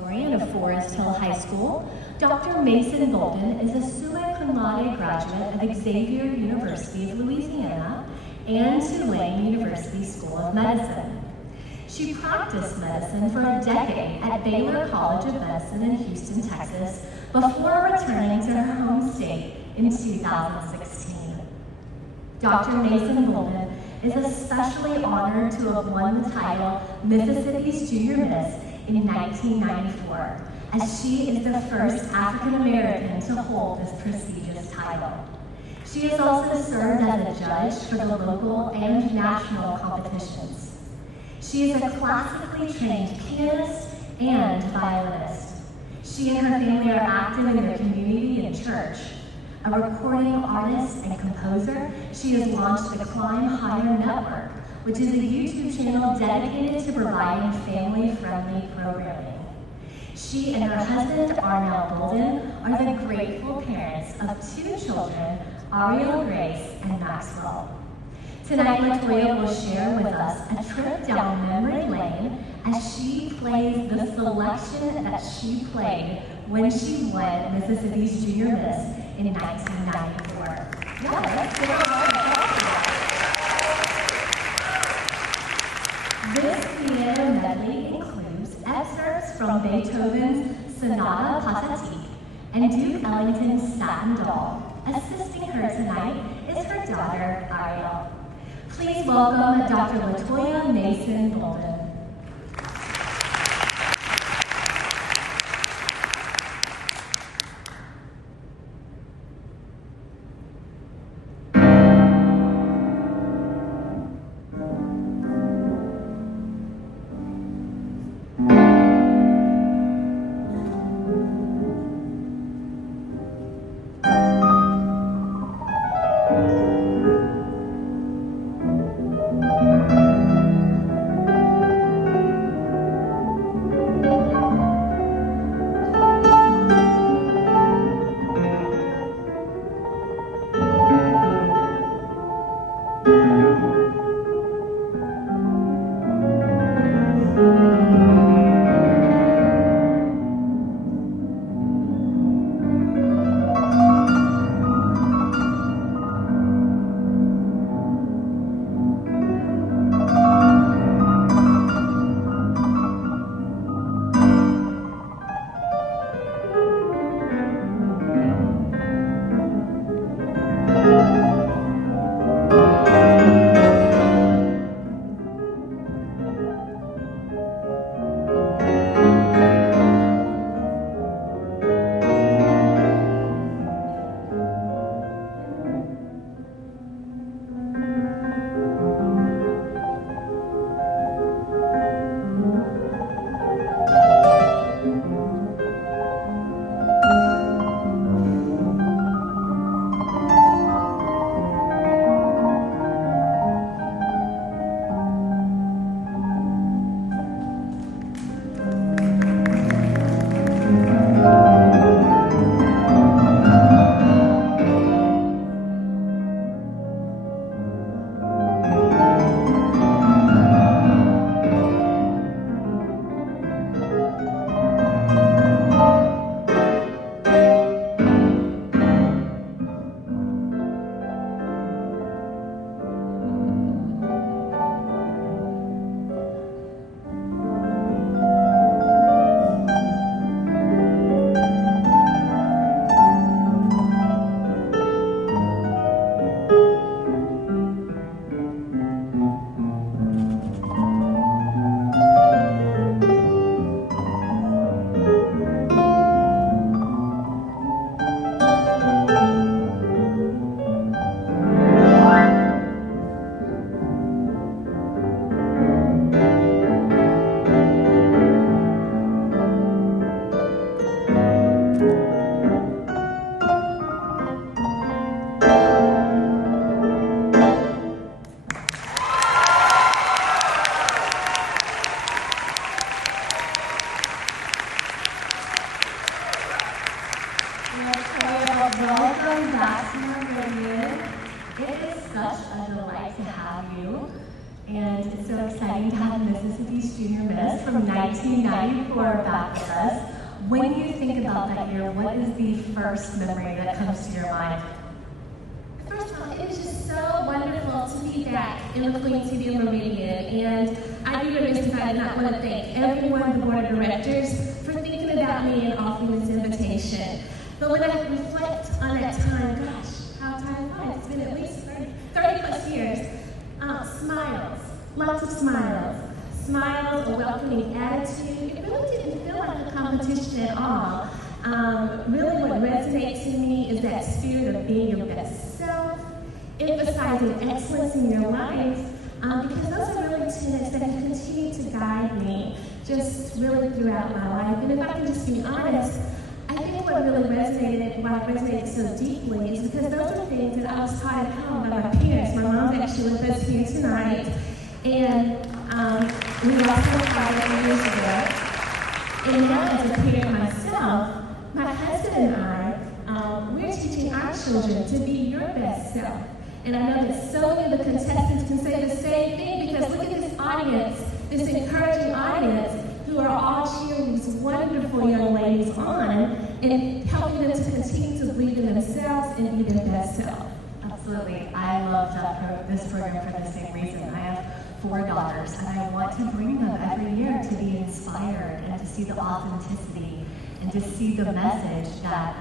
valedictorian of Forest Hill High School, Dr. Mason Bolden is a summa cum laude graduate of Xavier University of Louisiana and Tulane University School of Medicine. She practiced medicine for a decade at Baylor College of Medicine in Houston, Texas, before returning to her home state in 2016. Dr. Mason Bolden is especially honored to have won the title Mississippi's Junior Miss in 1994, as she is the first African American to hold this prestigious title. She has also served as a judge for the local and national competitions. She is a classically trained pianist and violinist. She and her family are active in their community and church. A recording artist and composer, she has launched the Climb Higher Network, which is a YouTube channel dedicated to providing family-friendly programming. She and her husband, Arnell Bolden, are the grateful parents of 2 children, Ariel Grace and Maxwell. Tonight, LaToya will share with us a trip down memory lane as she plays the selection that she played when she won Mississippi's Junior Miss in 1994. Yeah, let's give her a This piano medley includes excerpts from Beethoven's Sonata Pathetique and Duke Ellington's Satin Doll. Assisting her tonight is her daughter, Ariel. Please welcome Dr. LaToya Mason Bolden. And it's so exciting to have Mississippi's Junior Miss from 1994 back with us. When you think about that year, what is the first memory that comes to your mind? First of all, it was just so wonderful to be back in the Queen City of Meridian. And I'd be remiss if I did not want to thank everyone on the board of directors for thinking about me and offering this invitation. But when I reflect on that time, gosh, how time flies. It's been at least 30 plus years. Smiles, lots of smiles. Smiles, a welcoming attitude. It really didn't feel like a competition at all. Really what resonates in me is that spirit of being your best self, emphasizing excellence in your life, because those are really tenets that have continued to guide me just really throughout my life. And if I can just be honest, I think what really resonated so deeply is because those are things that I was taught at home by my parents. My mom's actually with us here tonight, and we lost her father 3 years ago. And now as a parent myself, my husband and I, we're teaching our children to be your best self. And I know that so many of the contestants can say the same thing, because look at this audience, this encouraging audience, who are all cheering these wonderful young ladies on and helping them to continue to believe in themselves and be their best self. Absolutely. I love this program for the same reason. I have 4 daughters, and I want to bring them every year to be inspired and to see the authenticity and to see the message that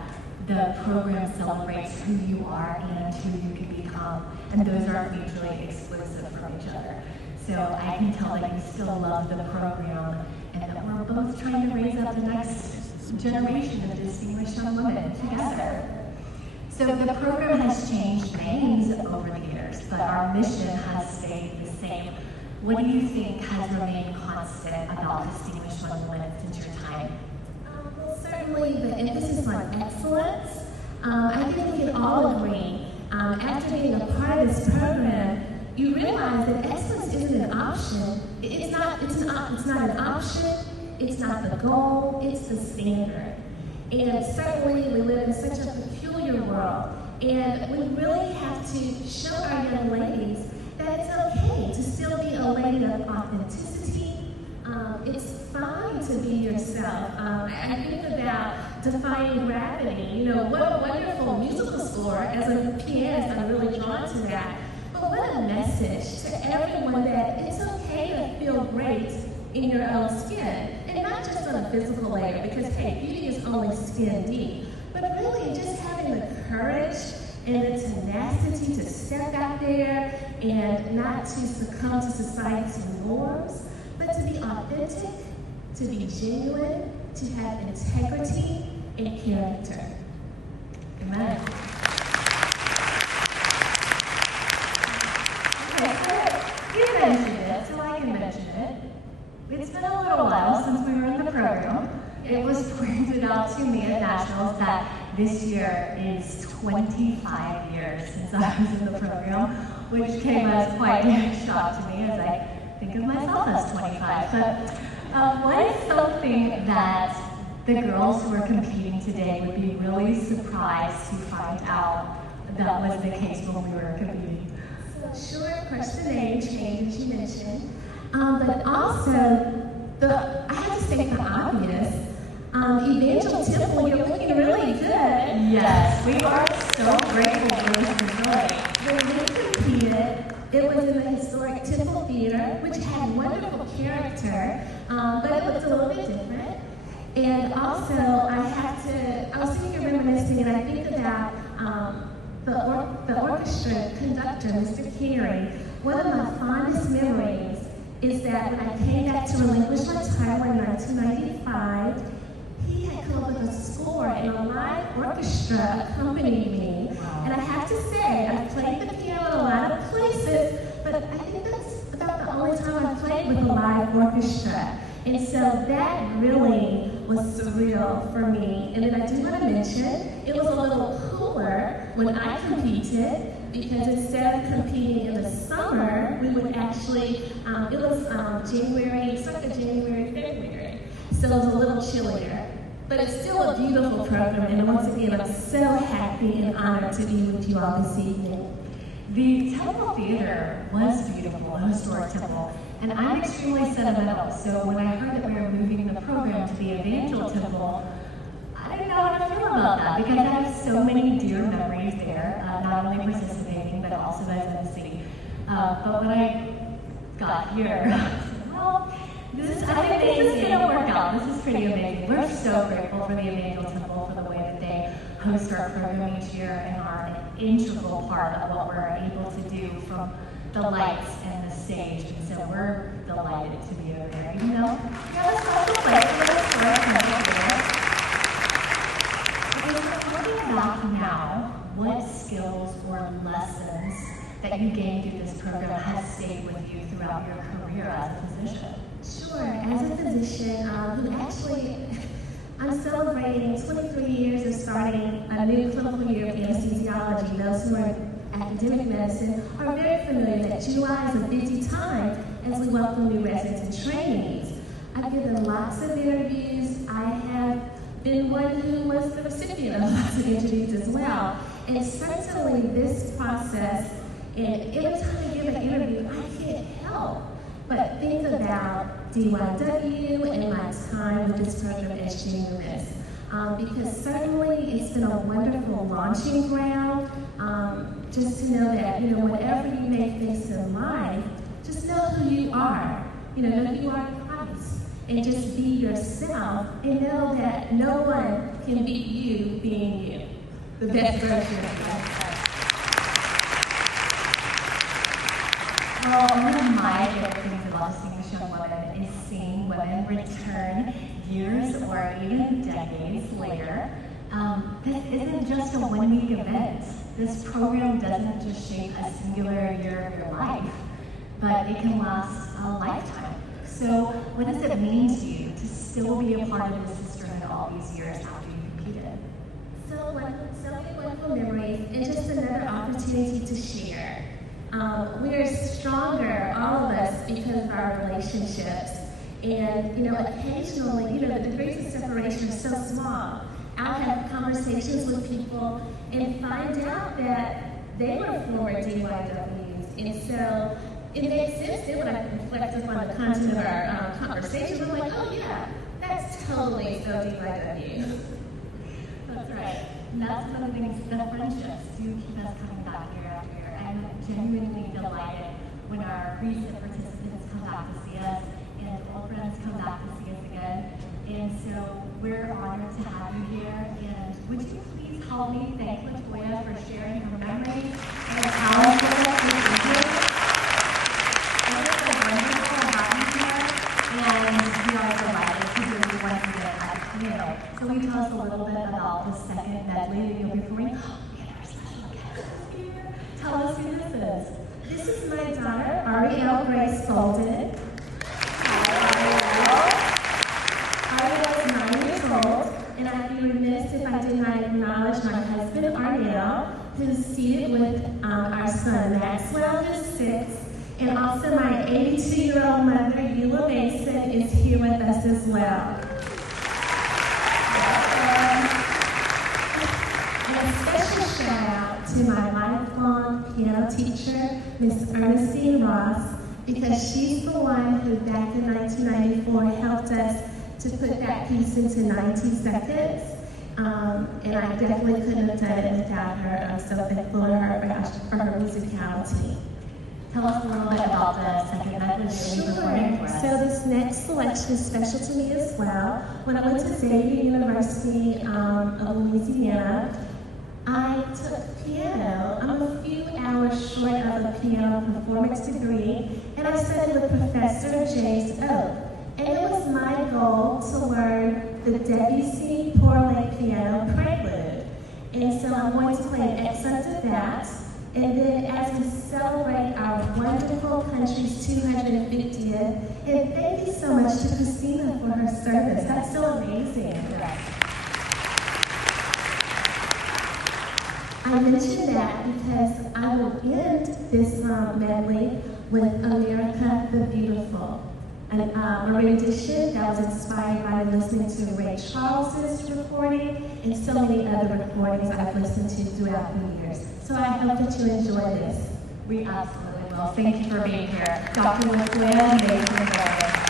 the program celebrates who you are and who you can become. And those aren't mutually exclusive from each other. So I can tell that you still love the program and that we're both trying to raise up the next generation of distinguished young women together. So the program has changed names over the years, but our mission has stayed the same. What do you think has remained constant about distinguished young women since your time? Well, certainly the emphasis on excellence. I think we can all agree, after being a part of this program, you realize that excellence isn't an option. It's not an option. It's not the goal. It's the standard. And certainly we live in such a peculiar world, and we really have to show our young ladies that it's okay to still be a lady of authenticity. It's fine to be yourself. I think about Defying Gravity. You know, what a wonderful musical score. As a pianist, I'm really drawn to that. But what a message to everyone that it's okay to feel great in your own skin. And not just on a physical layer, because, hey, beauty is only skin deep. But really just having the courage and the tenacity to step out there and not to succumb to society's norms, but to be authentic, to be genuine, to have integrity and character. Amen. Okay, so you mentioned it, so I can mention it. It's been a little while since we were in the program. It was pointed out to me at Nationals that this year is 25 years since I was in the program, which came as quite a shock to me as I think of myself as 25. But what is something that the girls who are competing today would be really surprised to find out that was the case when we were competing? So sure, of course, the name change, as you mentioned. But also, I have to state the obvious. Evangel Temple, you're looking really good. Yes, we are so grateful for this facility. When we competed, it was in the historic Temple Theater, which had wonderful character, but it looked a little bit different. And also, I was sitting here reminiscing, and I think about the orchestra conductor, Mr. Carey. One of my fondest memories is that when I came back to relinquish my title in 1995, he had come up with a score and a live orchestra accompanied me. And I have to say, I've played the piano in a lot of places, but I think that's about the only time I've played with a live orchestra. And so that really was surreal for me. And then I do want to mention, it was a little cooler when I competed, because instead of competing in the summer, we would actually, it was January, February. So it was a little chillier. But it's still a beautiful program, and once again, I'm so happy and honored to be with you all this evening. The Temple Theater was beautiful, a historic temple, and I'm extremely sentimental, so when I heard that we were moving the program to the Evangel Temple, I didn't know how to feel about that because I have so many dear memories there, not only participating, but also as MC. But when I got here, well, I think this is going to work out. This is pretty amazing. We're so grateful for the Evangel Temple for the way that they host our program each year and are an integral part of what we're able to do from the lights and the stage. And so we're delighted to be over there, even though we have a special place for the historic temple there. Looking back now, what skills or lessons that you gained through this program has stayed with you throughout your career as a physician? Sure, as a physician who actually, I'm celebrating 23 years of starting a new clinical year of anesthesiology. Those who are in academic medicine are very familiar that July is a busy time as we welcome new residents and trainees. I've given lots of interviews. I have been one who was the recipient of lots of interviews as well. And certainly this process, and every time I give an interview, I can't help but think about DYW and my time with this program as junioress. Because certainly it's been a wonderful launching ground, just to know that, whatever you may face in life, just know who you are. Know who you are in Christ. And just be yourself and know that no one can beat you being you. The best version of yourself. Well, one of my favorite things about Distinguished Young Women is seeing women return years or even decades later. This isn't just a one-week event. This program doesn't just shape a singular year of your life, but it can last a lifetime. So what does it mean to you to still be a part of the sisterhood all these years after you competed? So many wonderful memories and just another opportunity to share. We are stronger, all of us, because of our relationships. And, occasionally, the degrees of separation are so small. I'll have conversations with people and find out that they were former DYWs. And so it makes sense then when I reflect upon the content of our conversation. I'm like, oh yeah, that's totally so DYW. That's right. And that's one of the things, the friendships do keep us coming back year after year. I'm genuinely delighted when our recent participants come back to see us and old friends come back to see us again. And so we're honored to have you here. And would you please help me thank LaToya for sharing her memories and her talents with us this evening? It was so wonderful to have you here. And we are delighted to hear you once again at the piano. So will you tell us a little bit about the second medley that you'll be performing? Tell us who this is. This is my daughter, Ariel Grace Bolden. Ariel is 9 years old, and I'd be remiss if I did not acknowledge my husband, Ariel, who's seated with our son, Maxwell, who's 6, and also my 82-year-old mother, LaToya Mason, is here with us as well. And a special shout out to my lifelong piano teacher, Miss Earnestine Ross, because she's the one who back in 1994 helped us to put that piece into 90 seconds. And I definitely couldn't have done it without her. I'm so thankful to her for her musicality. Tell us a little bit about the second medley that you're performing for us. So this next selection is special to me as well. When I went to Xavier University of Louisiana, I took piano. I'm a few hours short of a piano performance degree, and I studied with Professor James Oak. And it was my goal to learn the Debussy Pour-Les piano prelude. And so I'm going to play an excerpt of that. And then as we celebrate our wonderful country's 250th, and thank you so much to Christina for her service. That's so amazing. I mentioned that because I will end this medley with America the Beautiful, a rendition that was inspired by listening to Ray Charles's recording and so many other recordings I've listened to throughout the years. So I hope that you enjoy this. We absolutely will. Thank you for being here. Dr. LaToya Mason Bolden.